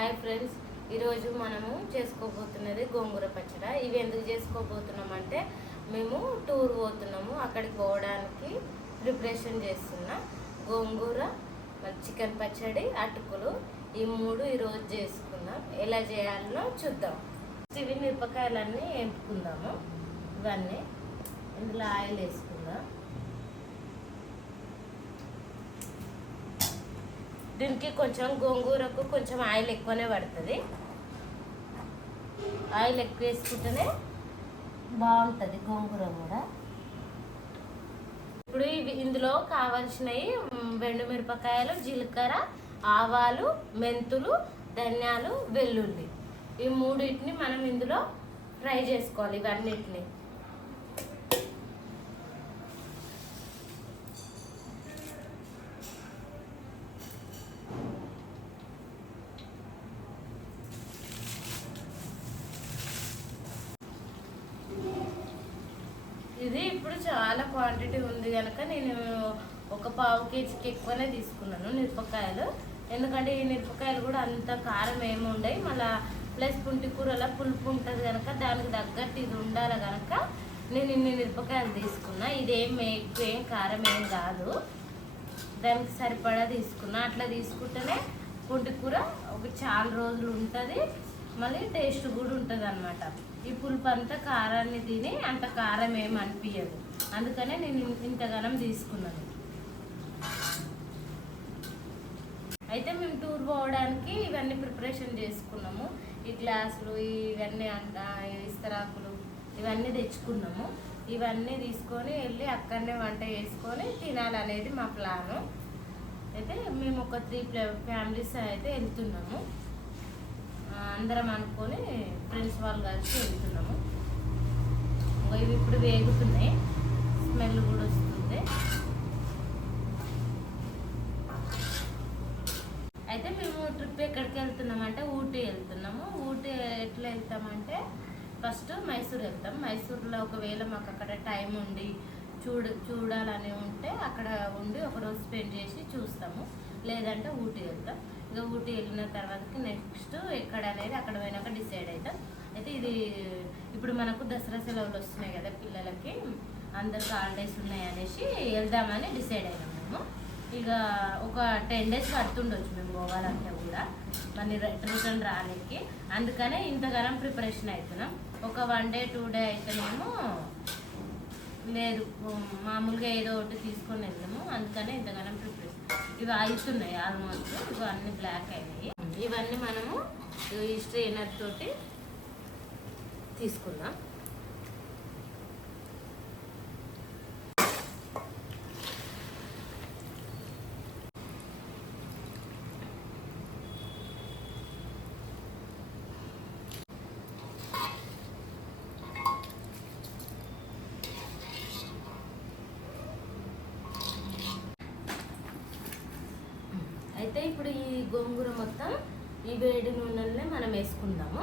Hi friends ఈరోజు మనము చేసుకోబోతున్నది గోంగూర పచ్చడ. ఇవి ఎందుకు చేసుకోబోతున్నాం అంటే మేము టూర్ పోతున్నాము. అక్కడికి పోవడానికి ప్రిపరేషన్ చేస్తున్నా గోంగూర చికెన్ పచ్చడి అటుకులు ఈ మూడు ఈరోజు చేసుకుందాం. ఎలా చేయాలనో చూద్దాం. ఇవి మిరపకాయలన్నీ ఎంపుకుందాము. ఇవన్నీ ఇందులో ఆయిల్ వేసుకుందాం. దీనికి కొంచెం గోంగూరకు కొంచెం ఆయిల్ ఎక్కువనే పడుతుంది. ఆయిల్ ఎక్కువ వేసుకుంటేనే బాగుంటుంది గోంగూర కూడా. ఇప్పుడు ఇవి ఇందులో కావాల్సినవి వెండు మిరపకాయలు జీలకర్ర ఆవాలు మెంతులు ధనియాలు వెల్లుల్లి. ఈ మూడింటిని మనం ఇందులో ఫ్రై చేసుకోవాలి ఇవన్నిటిని ఇది ఇప్పుడు చాలా క్వాంటిటీ ఉంది కనుక నేను ఒక పావు కేజీకి ఎక్కువనే తీసుకున్నాను మిరపకాయలు. ఎందుకంటే ఈ మిరపకాయలు కూడా అంత కారం ఏమి ఉండవు మళ్ళీ ప్లస్ పుంటి కూరలో పులుపు ఉంటుంది కనుక దానికి తగ్గట్టు ఇది ఉండాలి కనుక నేను ఇన్ని మిరపకాయలు తీసుకున్నా. ఇదేం ఎక్కువ ఏం కారం ఏం కాదు. దానికి సరిపడా తీసుకున్నా. అట్లా తీసుకుంటేనే పుంటి కూర ఒక చాలా రోజులు ఉంటుంది. మళ్ళీ టేస్ట్ కూడా ఉంటుంది అనమాట ఈ పులుపు అంతా కారాన్ని తిని అంత కారం ఏమి అనిపించదు అందుకనే నేను ఇన్- ఇంతగానం తీసుకున్నాను. అయితే మేము టూర్ పోవడానికి ఇవన్నీ ప్రిపరేషన్ చేసుకున్నాము. ఈ గ్లాసులు ఇవన్నీ అంట ఇస్తరాకులు ఇవన్నీ తెచ్చుకున్నాము. ఇవన్నీ తీసుకొని వెళ్ళి అక్కడనే వంట చేసుకొని తినాలనేది మా ప్లాను. అయితే మేము ఒక త్రీ ఫ్యామిలీస్ అయితే వెళ్తున్నాము. అందరం అనుకొని ఫ్రెండ్స్ వాళ్ళు కలిసి వెళ్తున్నాము. ఇవి ఇప్పుడు వేగుతున్నాయి స్మెల్ కూడా వస్తుంది. అయితే మేము ట్రిప్ ఎక్కడికి వెళ్తున్నామంటే ఊటీ వెళ్తున్నాము. ఊటీ ఎట్లా వెళ్తామంటే ఫస్ట్ మైసూర్ వెళ్తాం. మైసూర్లో ఒకవేళ మాకు అక్కడ టైం ఉండి చూడ చూడాలని ఉంటే అక్కడ ఉండి ఒక రోజు స్పెండ్ చేసి చూస్తాము. లేదంటే ఊటీ వెళ్తాం. ఇక ఊటీ వెళ్ళిన తర్వాతకి నెక్స్ట్ ఎక్కడ అనేది అక్కడ పోయినాక డిసైడ్ అవుతాం. అయితే ఇది ఇప్పుడు మనకు దసరా సెలవులు వస్తున్నాయి కదా పిల్లలకి అందరికి హాలిడేస్ ఉన్నాయి అనేసి వెళ్దామని డిసైడ్ అయినాం మేము. ఇక ఒక టెన్ డేస్ పడుతుండొచ్చు మేము పోవాలంటే కూడా. మళ్ళీ రిటర్న్ రానికి అందుకనే ఇంతగానం ప్రిపరేషన్ అవుతున్నాం ఒక వన్ డే టూ డే అయితేనేమో లేదు మామూలుగా ఏదో ఒకటి తీసుకొని వెళ్దాము అందుకనే ఇంతగానం ప్రిపరేషన్ ఇవి అవుతున్నాయి ఆల్మోస్ట్ ఇవి అన్ని బ్లాక్ అయినాయి. ఇవన్నీ మనము ఈ స్ట్రైనర్ తోటి తీసుకుందాం అయితే ఇప్పుడు ఈ గోంగూర మొత్తం ఈ వేడి నూనెలనే మనం వేసుకుందాము.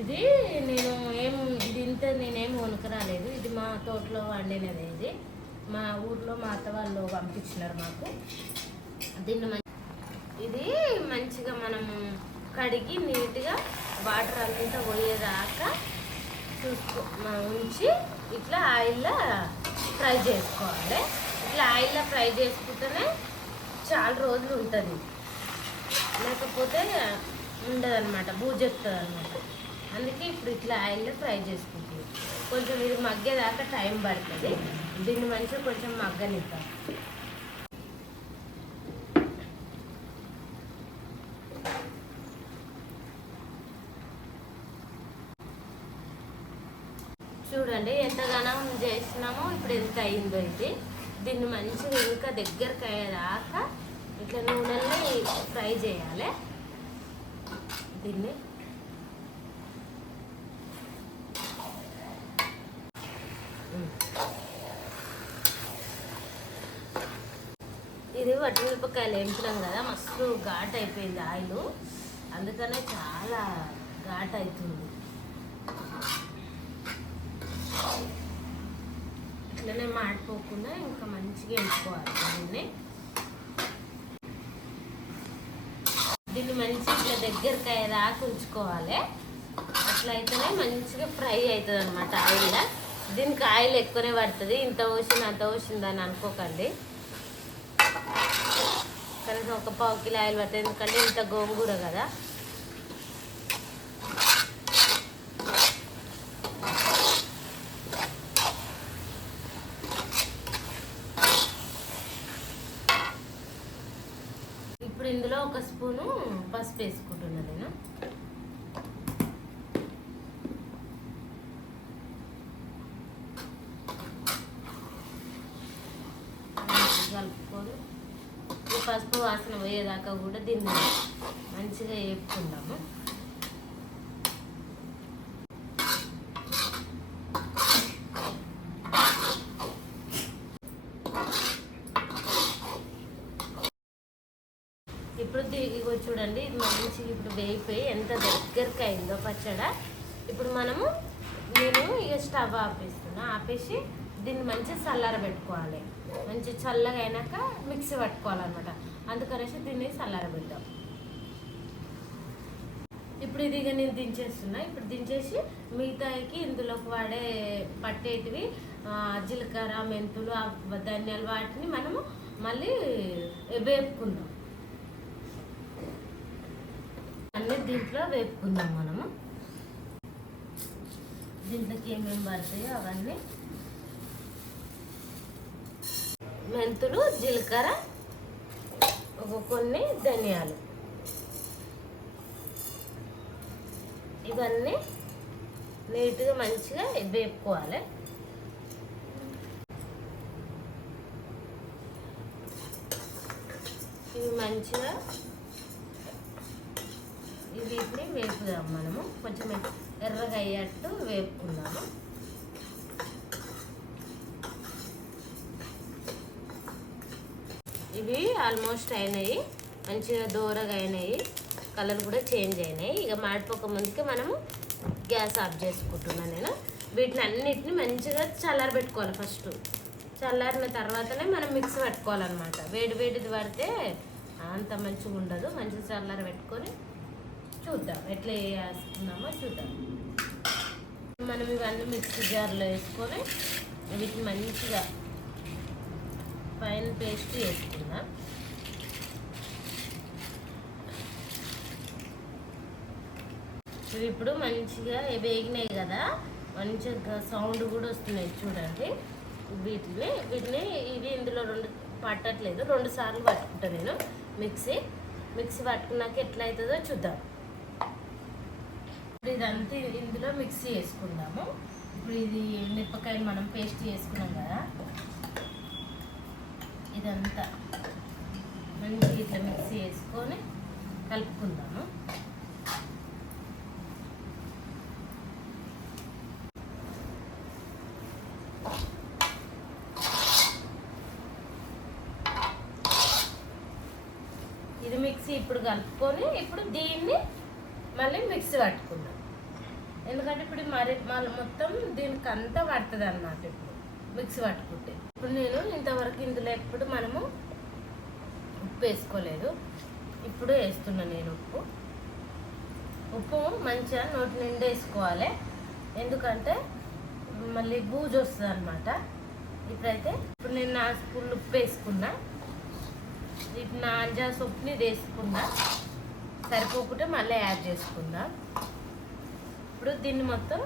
ఇది నేను ఏం ఇది ఇంత నేనేం వణుకరాలేదు. ఇది మా తోటలో వండినది ఇది. మా ఊర్లో మా అత్త వాళ్ళు పంపించినారు మాకు. దీన్ని ఇది మంచిగా మనం కడిగి నీట్గా వాటర్ అంతా పోయేదాకా చూసుకో మ- ఉంచి ఇట్లా ఆయిల్లో ఫ్రై చేసుకోవాలి. ఇట్లా ఆయిల్లో ఫ్రై చేసుకుంటేనే చాలా రోజులు ఉంటుంది. లేకపోతే ఉండదన్నమాట అనమాట అనమాట అందుకే ఇప్పుడు ఇట్లా ఆయిల్లో ఫ్రై చేసుకుంటుంది కొంచెం ఇది మగ్గేదాకా టైం పడుతుంది. దీన్ని మంచిగా కొంచెం మగ్గనిద్దాం. చూడండి ఎంతగానో చేసినామో ఇప్పుడు ఎంత అయిందో ఇది. దీన్ని మంచిగా ఇంకా దగ్గరకు అయ్యేదాకా ఇట్లా నూనెల్ని ఫ్రై చేయాలి. దీన్ని. ఇది వట్టి మిరపకాయలు వేయించినాం కదా మస్తు ఘాట్ అయిపోయింది ఆయిల్. అందుకనే చాలా ఘాట్ అవుతుంది ఇట్లనే మాడిపోకుండా ఇంకా మంచిగా ఎంచుకోవాలి దీన్ని. దీన్ని మంచిగా ఇట్లా దగ్గరికి అయ్యేదాకా ఉంచుకోవాలి. అట్లయితేనే మంచిగా ఫ్రై అవుతుంది అనమాట ఆయిల్. దీనికి ఆయిల్ ఎక్కువనే పడుతుంది. ఇంత పోసింది అంత పోసింది అని అనుకోకండి. కనీసం ఒక పావు కిలో ఆయిల్ పడుతుంది. ఎందుకంటే ఇంత గోంగూర కదా ఇప్పుడు ఇందులో ఒక స్పూను పసుపు వేసుకుంటున్నా నేను. కలుపుకొని ఈ పసుపు వాసన పోయేదాకా కూడా దీన్ని మంచిగా వేపుకుందాము ఇప్పుడు ది- ఇగో చూడండి ఇది మంచిగా ఇప్పుడు వేయిపోయి ఎంత దగ్గరికి అయిందో పచ్చడ ఇప్పుడు మనము నేను ఇక స్టవ్ ఆపేస్తున్నా. ఆపేసి దీన్ని మంచిగా చల్లార పెట్టుకోవాలి. మంచి చల్లగా అయినాక మిక్సీ పట్టుకోవాలన్నమాట. అందుకనేసి దీన్ని చల్లార పెడదాం. ఇప్పుడు ఇది ఇక నేను దించేస్తున్నా. ఇప్పుడు దించేసి మిగతాకి ఇందులోకి వాడే పట్టేటివి జీలకర్ర మెంతులు ధాన్యాలు ధనియాలు వాటిని మనము మళ్ళీ వేపుకుందాం. అన్నీ దీంట్లో వేపుకుందాం మనము. దీంట్లోకి ఏమేమి పడతాయో అవన్నీ. మెంతులు జీలకర్ర ఒక కొన్ని ధనియాలు. ఇవన్నీ నీట్గా మంచిగా వేపుకోవాలి. ఇవి మంచిగా వీటిని వేపుదాం మనము. కొంచెం ఎర్రగా అయ్యేట్టు వేపుకుందాము. ఇవి ఆల్మోస్ట్ అయినాయి. మంచిగా దూరగా అయినాయి. కలర్ కూడా చేంజ్ అయినాయి. ఇక మాడిపోక ముందుకే మనము గ్యాస్ ఆఫ్ చేసుకుంటున్నాను నేను. వీటిని అన్నిటిని మంచిగా చల్లారి పెట్టుకోవాలి ఫస్ట్. చల్లారిన తర్వాతనే మనం మిక్సీ పెట్టుకోవాలన్నమాట. వేడి వేడిది పడితే అంత మంచిగా ఉండదు. మంచిగా చల్లారి పెట్టుకొని చూద్దాం. ఎట్లా వేసుకున్నామో చూద్దాం. మనం ఇవన్నీ మిక్సీ జార్లో వేసుకొని వీటిని మంచిగా పైన పేస్ట్ వేసుకుందాం ఇవి ఇప్పుడు మంచిగా వేగినాయి కదా మంచిగా సౌండ్ కూడా వస్తున్నాయి చూడండి. వీటిని వీటిని ఇవి ఇందులో రెండు పట్టట్లేదు రెండు సార్లు పట్టుకుంటా నేను. మిక్సీ మిక్సీ పట్టుకున్నాక ఎట్లా అవుతుందో చూద్దాం. ఇప్పుడు ఇదంతా ఇందులో మిక్సీ వేసుకుందాము. ఇప్పుడు ఇది మిరపకాయలు మనం పేస్ట్ చేసుకున్నాం కదా. ఇదంతా. మంచిగా ఇట్లా మిక్సీ వేసుకొని కలుపుకుందాము ఇది మిక్సీ ఇప్పుడు కలుపుకొని ఇప్పుడు దీన్ని మళ్ళీ మిక్సీ పట్టుకుందాం ఎందుకంటే ఇప్పుడు మరి మళ్ళీ మొత్తం అంతా పడుతుంది అన్నమాట ఇప్పుడు. మిక్సీ పట్టుకుంటే. ఇప్పుడు నేను ఇంతవరకు ఇందులో ఎప్పుడు మనము ఉప్పు వేసుకోలేదు. ఇప్పుడు వేస్తున్నా నేను ఉప్పు. ఉప్పు మంచిగా నోటి నిండా వేసుకోవాలి. ఎందుకంటే మళ్ళీ బూజు వస్తుంది అనమాట ఇప్పుడైతే ఇప్పుడు నేను నా స్పూన్ ఉప్పు వేసుకున్నా. ఇప్పుడు నా అంజా సొప్పుని వేసుకున్నా. సరిపోకుంటే మళ్ళీ యాడ్ చేసుకుందాం. ఇప్పుడు దీన్ని మొత్తం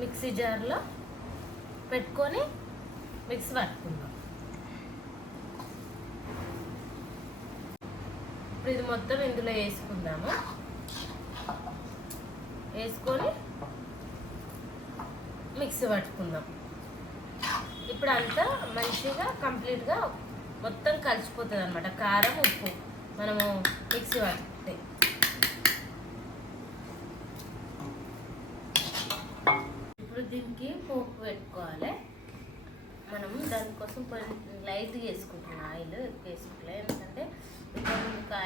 మిక్సీ జార్లో పెట్టుకొని మిక్సీ పట్టుకుందాం. ఇప్పుడు ఇది మొత్తం ఇందులో వేసుకుందాము. వేసుకొని మిక్సీ పట్టుకుందాం. ఇప్పుడు అంతా మంచిగా కంప్లీట్గా మొత్తం కలిసిపోతుంది అనమాట కారం ఉప్పు మనము మిక్సీ పట్టుకుందాం.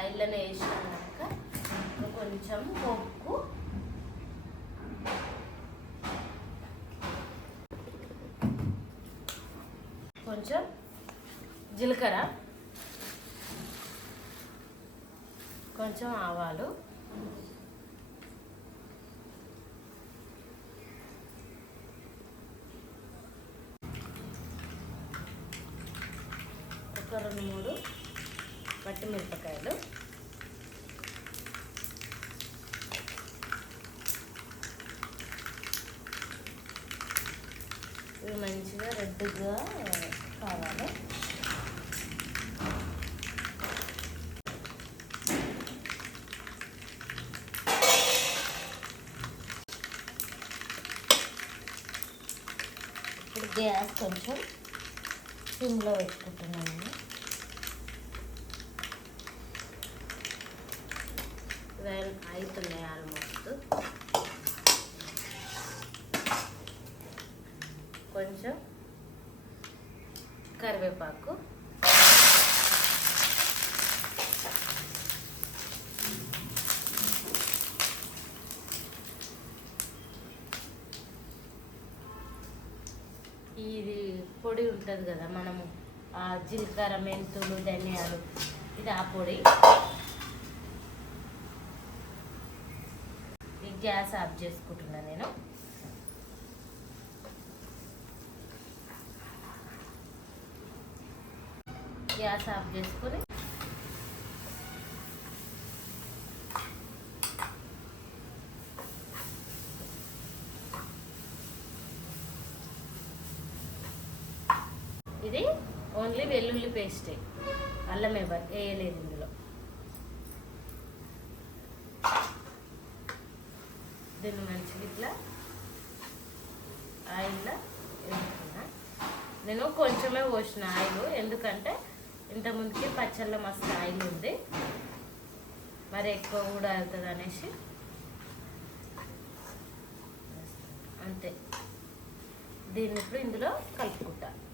ఆయిల్లోనే వేసినాక కొంచెం పప్పు కొంచెం జీలకర్ర. కొంచెం ఆవాలు. ఇప్పుడు గ్యాస్ కొంచెం సిమ్లో పెట్టుకుంటున్నాను వెల్ అవుతున్నాయి ఆల్మోస్ట్ కొంచెం కరివేపాకు ఇది పొడి ఉంటుంది కదా మనము. ఆ జీలకర్ర మెంతులు ధనియాలు ఇది ఆ పొడి. ఈ గ్యాస్ ఆఫ్ చేసుకుంటున్నా నేను. గ్యాస్ ఆఫ్ చేసుకొని ఇది ఓన్లీ వెల్లుల్లి పేస్టే. అల్లం వేయలేదు ఇందులో. దీన్ని మంచిగా ఇట్లా ఆయిల్లో వేసుకున్నా. నేను కొంచెమే పోసిన ఆయిల్ ఎందుకంటే ఇంతకుముందుకి పచ్చళ్ళ మస్తు ఆయిల్ ఉంది. మరి ఎక్కువ కూడా అవుతుంది అనేసి. అంతే. దీన్ని ఇప్పుడు ఇందులో కలుపుకుంటాను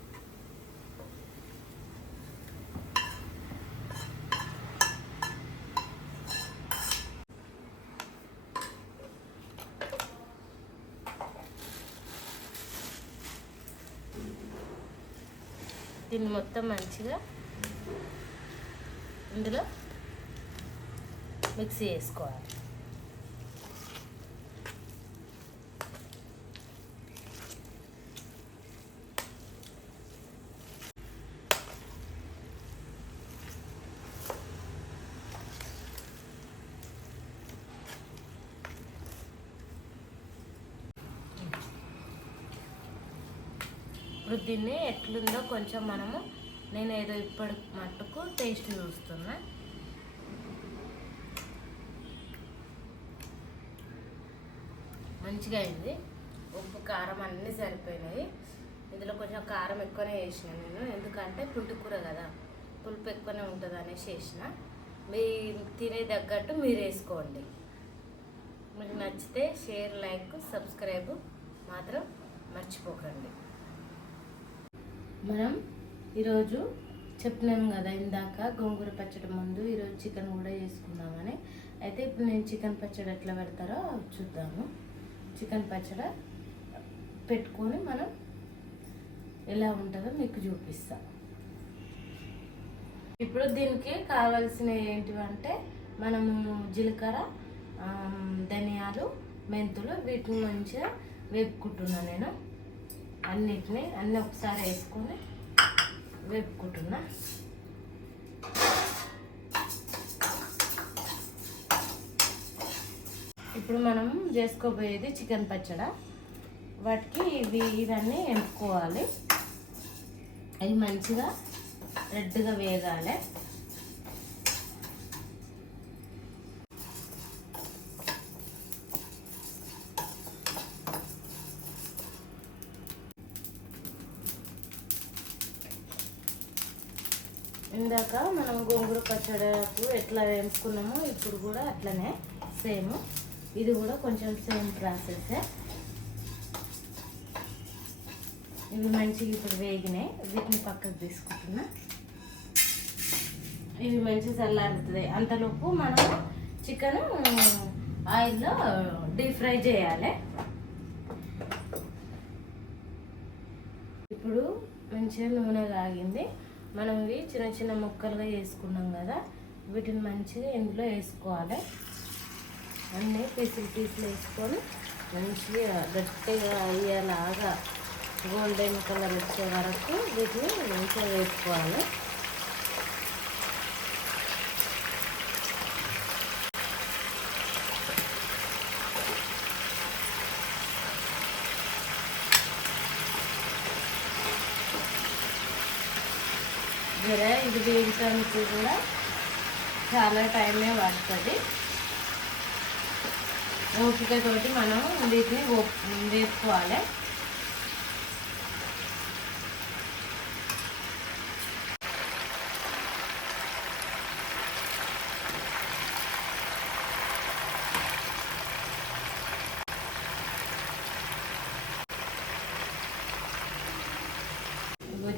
దీన్ని మొత్తం మంచిగా ఇందులో మిక్సీ చేసుకోవాలి. దీన్ని ఎట్లుందో కొంచెం మనము నేను ఏదో ఇప్పటి మట్టుకు టేస్ట్ చూస్తున్నా. మంచిగా అయింది. ఉప్పు కారం అన్నీ సరిపోయినాయి. ఇందులో కొంచెం కారం ఎక్కువనే వేసిన నేను. ఎందుకంటే పుంటికూర కదా. పులుపు ఎక్కువనే ఉంటుంది అనేసి వేసిన. మీ తినే తగ్గట్టు మీరు వేసుకోండి. మీకు నచ్చితే షేర్ లైక్ సబ్స్క్రైబ్ మాత్రం మర్చిపోకండి. మనం ఈరోజు చెప్పినాను కదా ఇందాక గోంగూర పచ్చడి ముందు ఈరోజు చికెన్ కూడా చేసుకుందామని. అయితే ఇప్పుడు నేను చికెన్ పచ్చడి ఎట్లా పెడతారో చూద్దాము. చికెన్ పచ్చడి పెట్టుకొని మనం ఎలా ఉంటుందో మీకు చూపిస్తా. ఇప్పుడు దీనికి కావాల్సిన ఏంటివంటే మనము జీలకర్ర ధనియాలు మెంతులు వీటిని మంచిగా వేపుకుంటున్నాను నేను. అన్నిటిని అన్నీ ఒకసారి వేసుకొని వేపుకుంటున్నా. ఇప్పుడు మనం చేసుకోబోయేది చికెన్ పచ్చడ. వాటికి ఇవి ఇవన్నీ ఎంపుకోవాలి. అవి మంచిగా రెడ్గా వేగాలి. ఇందాక మనం గోంగూర పచ్చడకు ఎట్లా వేసుకున్నామో ఇప్పుడు కూడా అట్లనే సేమ్. ఇది కూడా కొంచెం సేమ్ ప్రాసెస్ ఇవి మంచిగా ఇప్పుడు వేగినాయి. వీటిని పక్కకు తీసుకుంటున్నా. ఇవి మంచిగా చల్లారుతుంది అంతలోపు మనం చికెన్ ఆయిల్లో డీప్ ఫ్రై చేయాలి. ఇప్పుడు మంచిగా నూనె కాగింది. మనం ఇవి చిన్న చిన్న ముక్కలుగా వేసుకున్నాం కదా. వీటిని మంచిగా ఇందులో వేసుకోవాలి. అన్నీ పీసులు పీసులు వేసుకొని మంచిగా గట్టిగా అయ్యేలాగా గోల్డెన్ కలర్ వచ్చే వరకు వీటిని మంచిగా వేసుకోవాలి జర ఇది వేయటానికి కూడా చాలా టైమే పడుతుంది. ఓపికతోటి మనం వీటిని ఓ- వేసుకోవాలి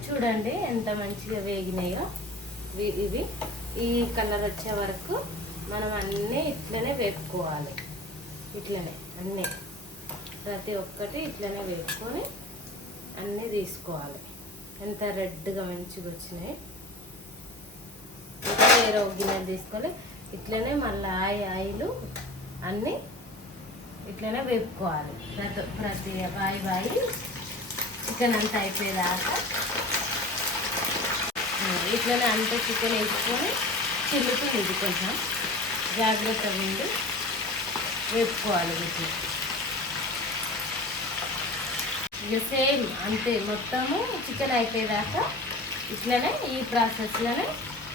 చూడండి ఎంత మంచిగా వేగినాయో. ఇవి- ఈ కలర్ వచ్చే వరకు మనం అన్నీ ఇట్లనే వేపుకోవాలి. ఇట్లనే అన్నీ. ప్రతి ఒక్కటి ఇట్లనే వేపుకొని అన్నీ తీసుకోవాలి. ఎంత రెడ్గా మంచిగా వచ్చినాయి. ఇంకా వేరే ఒక గిన్నెలు తీసుకొని ఇట్లనే మళ్ళీ ఆయి ఆయిలు అన్నీ ఇట్లనే వేపుకోవాలి. ప్రతి ప్రతి బాయి బాయి చికెన్ అంతా అయిపోయేదాకా ఇట్లనే అంత చికెన్ వేసుకొని చిల్లుతుంది ఇది కొంచెం జాగ్రత్త ఉండి వేపుకోవాలి వీటిని ఇక సేమ్ అంతే మొత్తము చికెన్ అయిపోయేదాకా ఇట్లనే ఈ ప్రాసెస్లోనే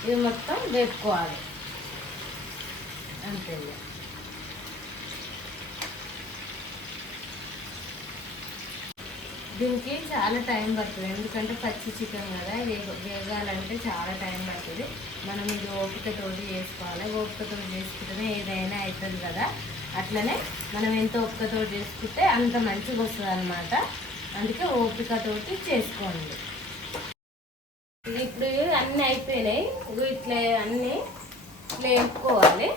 ఇది మొత్తం వేపుకోవాలి. అంతే దీనికి చాలా టైం పడుతుంది. ఎందుకంటే పచ్చి చికెన్ కదా వేగ వేగాలంటే చాలా టైం పడుతుంది. మనం ఇది ఓపికతోటి చేసుకోవాలి. ఓపికతోటి చేసుకుంటేనే ఏదైనా అవుతుంది కదా. అట్లనే మనం ఎంత ఓపికతో చేసుకుంటే అంత మంచిగా వస్తుంది అనమాట అందుకే ఓపికతోటి చేసుకోండి. ఇప్పుడు అన్నీ అయిపోయినాయి. ఇట్లా అన్నీ ఇట్లా వేపుకోవాలి.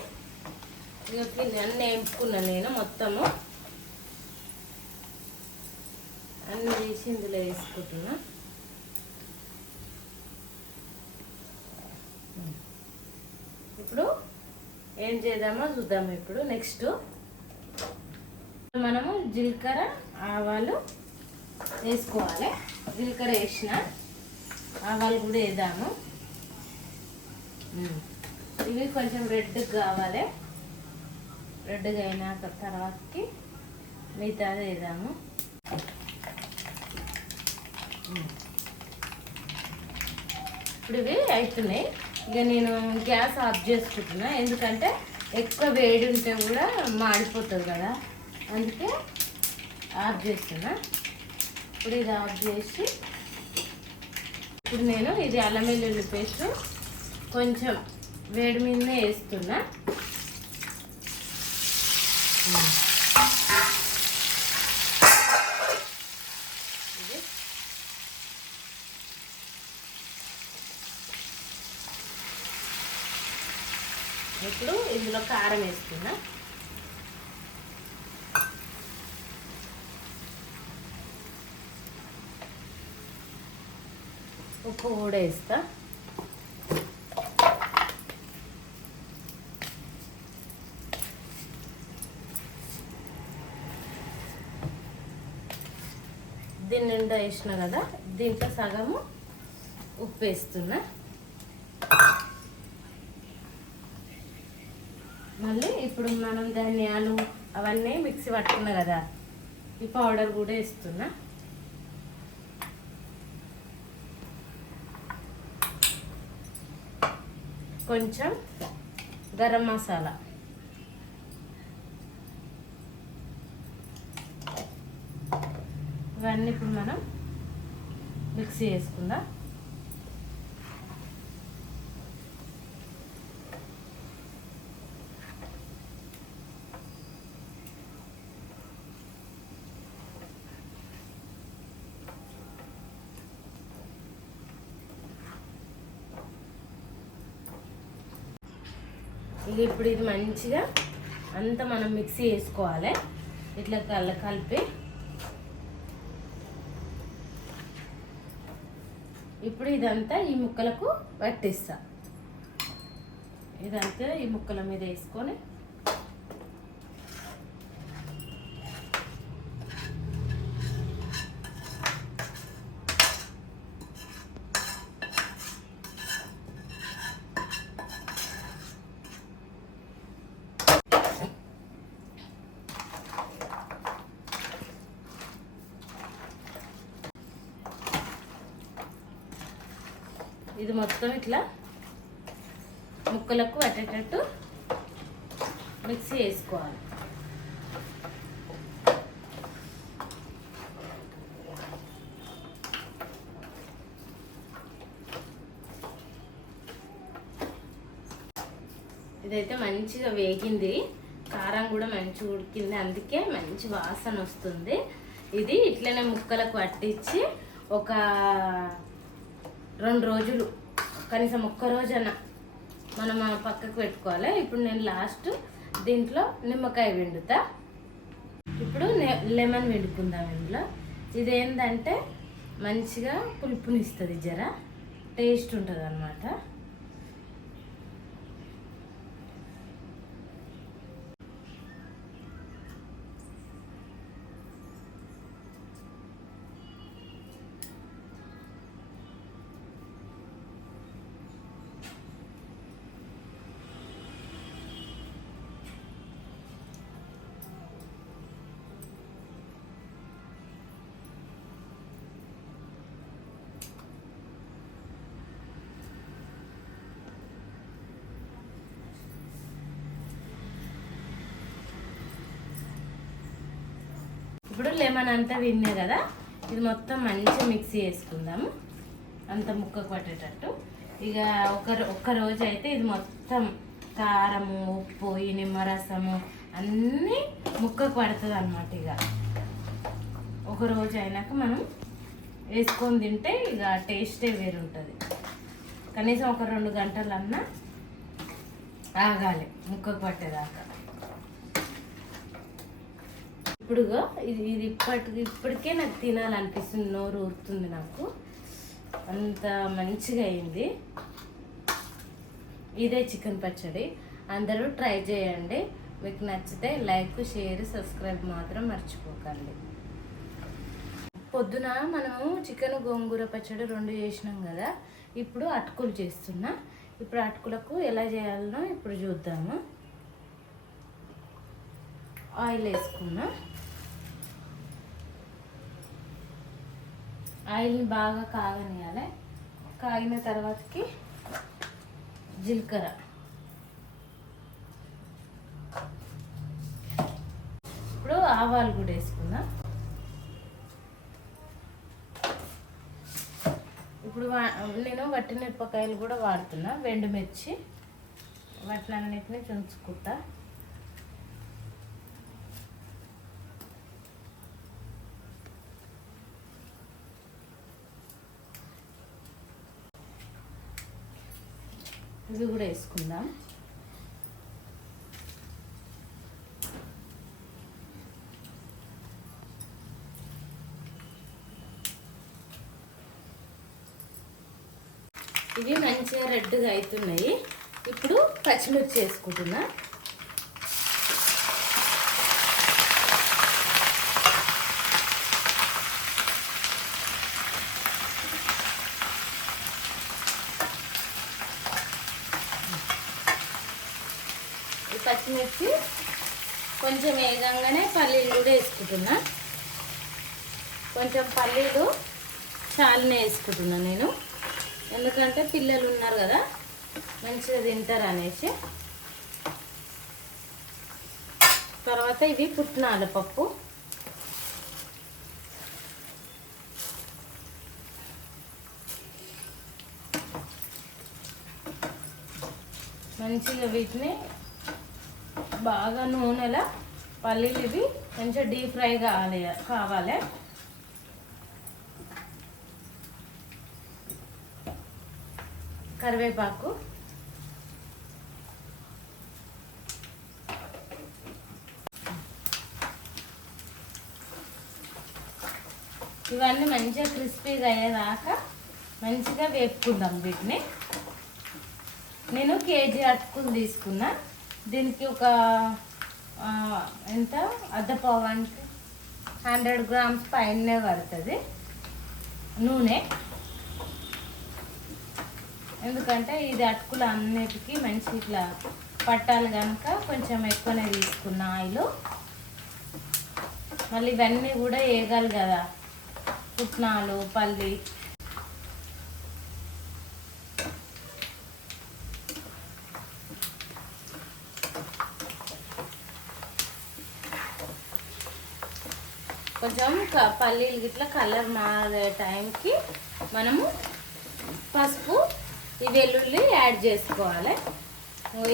అన్నీ వేపుకున్నాను నేను మొత్తము. అన్ని తీసి ఇందులో వేసుకుంటున్నా. ఇప్పుడు ఏం చేద్దామో చూద్దాము ఇప్పుడు నెక్స్ట్ మనము జీలకర్ర ఆవాలు వేసుకోవాలి. జీలకర్ర వేసిన ఆవాలు కూడా వేద్దాము. ఇవి కొంచెం రెడ్ కావాలి. రెడ్గా అయినాక తర్వాతకి మిగతాది వేద్దాము. ఇప్పుడు ఇవి అవుతున్నాయి ఇక నేను గ్యాస్ ఆఫ్ చేసుకుంటున్నా. ఎందుకంటే ఎక్కువ వేడి ఉంటే కూడా మాడిపోతుంది కదా. అందుకే ఆఫ్ చేస్తున్నా. ఇప్పుడు ఇది ఆఫ్ చేసి ఇప్పుడు నేను ఇది అల్లం వెల్లుల్లి పేస్ట్ కొంచెం వేడి మీదనే వేస్తున్నా ఇది ఇప్పుడు ఇందులో కారం వేసుకున్నా ఉప్పు కూడా వేస్తా. దీని నిండా వేసిన కదా దీంట్లో సగము ఉప్పు వేస్తున్నా మళ్ళీ ఇప్పుడు మనం ధనియాలు అవన్నీ మిక్సీ పట్టుకున్నా కదా ఈ పౌడర్ కూడా ఇస్తున్నా కొంచెం గరం మసాలా. ఇవన్నీ ఇప్పుడు మనం మిక్సీ వేసుకుందాం. ఇది ఇప్పుడు ఇది మంచిగా అంతా మనం మిక్సీ వేసుకోవాలి ఇట్లా కల కలిపి. ఇప్పుడు ఇదంతా ఈ ముక్కలకు పట్టిస్తా ఇదంతా ఈ ముక్కల మీద వేసుకొని ఇది మొత్తం ఇట్లా ముక్కలకు పట్టేటట్టు మిక్సీ వేసుకోవాలి. ఇదైతే మంచిగా వేగింది. కారం కూడా మంచిగా ఉడికింది. అందుకే మంచి వాసన వస్తుంది. ఇది ఇట్లనే ముక్కలకు పట్టించి ఒక రెండు రోజులు కనీసం ఒక్క రోజన మనం మన పక్కకు పెట్టుకోవాలి? ఇప్పుడు నేను లాస్ట్ దీంట్లో నిమ్మకాయ పిండుతా. ఇప్పుడు నె- లెమన్ పిండుకుందాం ఇందులో. ఇదేంటంటే మంచిగా పులుపునిస్తుంది జర. టేస్ట్ ఉంటుంది అన్నమాట ఇప్పుడు లెమన్ అంతా విన్నే కదా? ఇది మొత్తం మంచిగా మిక్సీ చేసుకుందాము. అంత ముక్కకు పట్టేటట్టు. ఇక ఒక ఒక్క రోజు అయితే ఇది మొత్తం కారము ఉప్పు ఈ నిమ్మరసము అన్నీ ముక్కకు పడుతుంది అనమాట ఇక. ఒక రోజు అయినాక మనం వేసుకొని తింటే ఇక టేస్టే వేరుంటుంది. కనీసం ఒక రెండు గంటలన్నా ఆగాలి ముక్కకు పట్టేదాకా. ఇప్పుడుగా ఇది ఇది ఇప్పటికి ఇప్పటికే నాకు తినాలనిపిస్తుంది నోరు ఊరుతుంది నాకు. అంత మంచిగా అయింది. ఇదే చికెన్ పచ్చడి. అందరూ ట్రై చేయండి. మీకు నచ్చితే లైక్ షేర్ సబ్స్క్రైబ్ మాత్రం మర్చిపోకండి. పొద్దున మనము చికెన్ గోంగూర పచ్చడి రెండు చేసినాం కదా. ఇప్పుడు అటుకులు చేస్తున్నా. ఇప్పుడు అటుకులకు ఎలా చేయాలనో ఇప్పుడు చూద్దాము. ఆయిల్ వేసుకున్నా. ఆయిల్ని బాగా కాగనియాలి. కాగిన తర్వాతకి జీలకర్ర. ఇప్పుడు ఆవాలు కూడా వేసుకుందాం. ఇప్పుడు వా- నేను వట్టి మిరపకాయలు కూడా వాడుతున్నా వెండుమిర్చి వాటిని అన్నిటిని చుంచుకుంటా ఇవి కూడా వేసుకుందాం. ఇవి మంచిగా రెడ్గా అవుతున్నాయి. ఇప్పుడు పచ్చిమిర్చి వేసుకుంటున్నా ఈ పచ్చిమిర్చి కొంచెం వేగంగానే పల్లీలు కూడా వేసుకుంటున్నా కొంచెం పల్లీలు చాలనే వేసుకుంటున్నా నేను. ఎందుకంటే పిల్లలు ఉన్నారు కదా మంచిగా తింటారు అనేసి. తర్వాత ఇవి పుట్నాల పప్పు. మంచిగా వీటిని బాగా నూనెలా పల్లీలు ఇవి మంచిగా డీప్ ఫ్రై కావాలి కావాలి. కరివేపాకు. ఇవన్నీ మంచిగా క్రిస్పీగా అయ్యేదాకా మంచిగా వేపుకుందాం వీటిని. నేను కేజీ అటుకులు తీసుకున్నా. దీనికి ఒక ఎంత? అర్ధ హండ్రెడ్ గ్రామ్స్ పైనే పడుతుంది. నూనె. ఎందుకంటే ఇది అటుకులు అన్నిటికీ మంచి ఇట్లా పట్టాలి కనుక కొంచెం ఎక్కువనే తీసుకున్న ఆయిల్. మళ్ళీ ఇవన్నీ కూడా వేయగాలి కదా. పుట్నాలు పల్లి కొంచెం క- పల్లీలు గిట్ల కలర్ మారే టైంకి మనము పసుపు ఈ వెల్లుల్లి యాడ్ చేసుకోవాలి.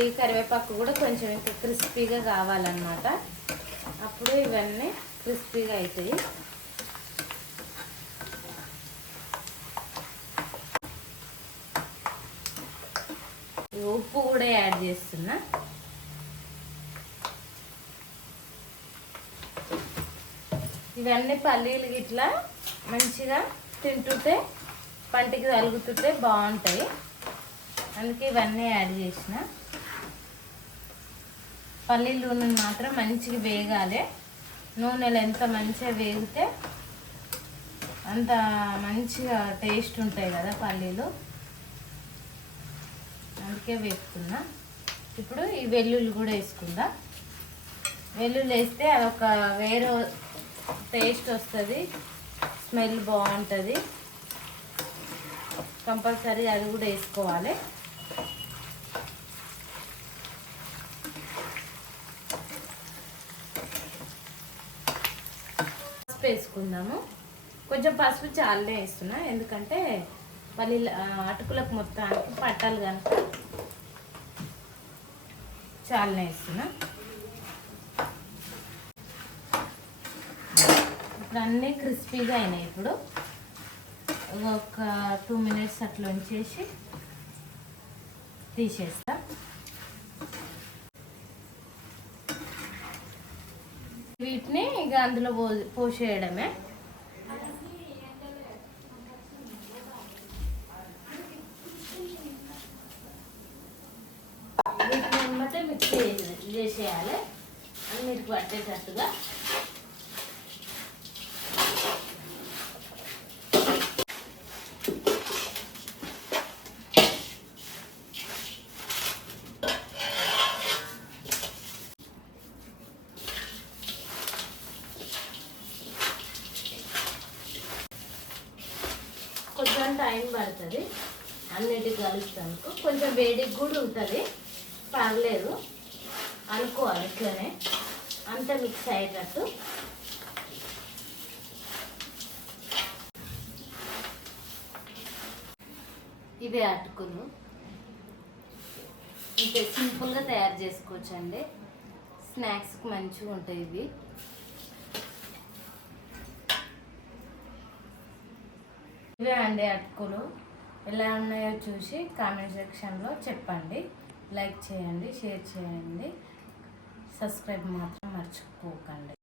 ఈ కరివేపాకు కూడా కొంచెం ఇంకా క్రిస్పీగా కావాలన్నమాట. అప్పుడు ఇవన్నీ క్రిస్పీగా అవుతాయి ఉప్పు కూడా యాడ్ చేస్తున్నా. ఇవన్నీ పల్లీలు గిట్లా మంచిగా తింటుంటే పంటికి తలుగుతుంటే బాగుంటాయి. అందుకే ఇవన్నీ యాడ్ చేసిన. పల్లీలు నూనె మాత్రం మంచిగా వేగాలి. నూనెలు ఎంత మంచిగా వేగితే అంత మంచిగా టేస్ట్ ఉంటాయి కదా పల్లీలు. అందుకే వేసుకున్నా ఇప్పుడు ఈ వెల్లుల్లి కూడా వేసుకుందా. వెల్లుల్లి వేస్తే అదొక వేరే టేస్ట్ వస్తుంది స్మెల్ బాగుంటుంది. కంపల్సరీ అది కూడా వేసుకోవాలి. పసుపు వేసుకుందాము. కొంచెం పసుపు చాలనే వేస్తున్నా ఎందుకంటే మళ్ళీ అటుకులకు మొత్తానికి పట్టాలి కనుక చాలనే వేస్తున్నా. ఇప్పుడు అన్నీ క్రిస్పీగా అయినాయి ఇప్పుడు. ఒక టూ మినిట్స్ అట్లా ఉంచేసి తీసేస్తా. వీటిని ఇక అందులో పో పోసేయడమే వీటిని ఏమంటే మిక్స్ చేసేయాలి అన్నిటికి పట్టేటట్టుగా కొంచెం టైం పడుతుంది కలుస్తాను కొంచెం వేడికి కూడా ఉంటుంది. పర్లేదు. అనుకోవాలి ఇట్లనే. అంత మిక్స్ అయ్యేటట్టు. ఇవే అటుకులు. ఇంతే సింపుల్గా తయారు చేసుకోవచ్చు అండి స్నాక్స్కి మంచిగా ఉంటాయి ఇవి. ఇవే అండి అటుకులు. ఎలా ఉన్నాయో చూసి కామెంట్ సెక్షన్లో చెప్పండి. లైక్ చేయండి షేర్ చేయండి. సబ్స్క్రైబ్ మాత్రం మర్చిపోకండి.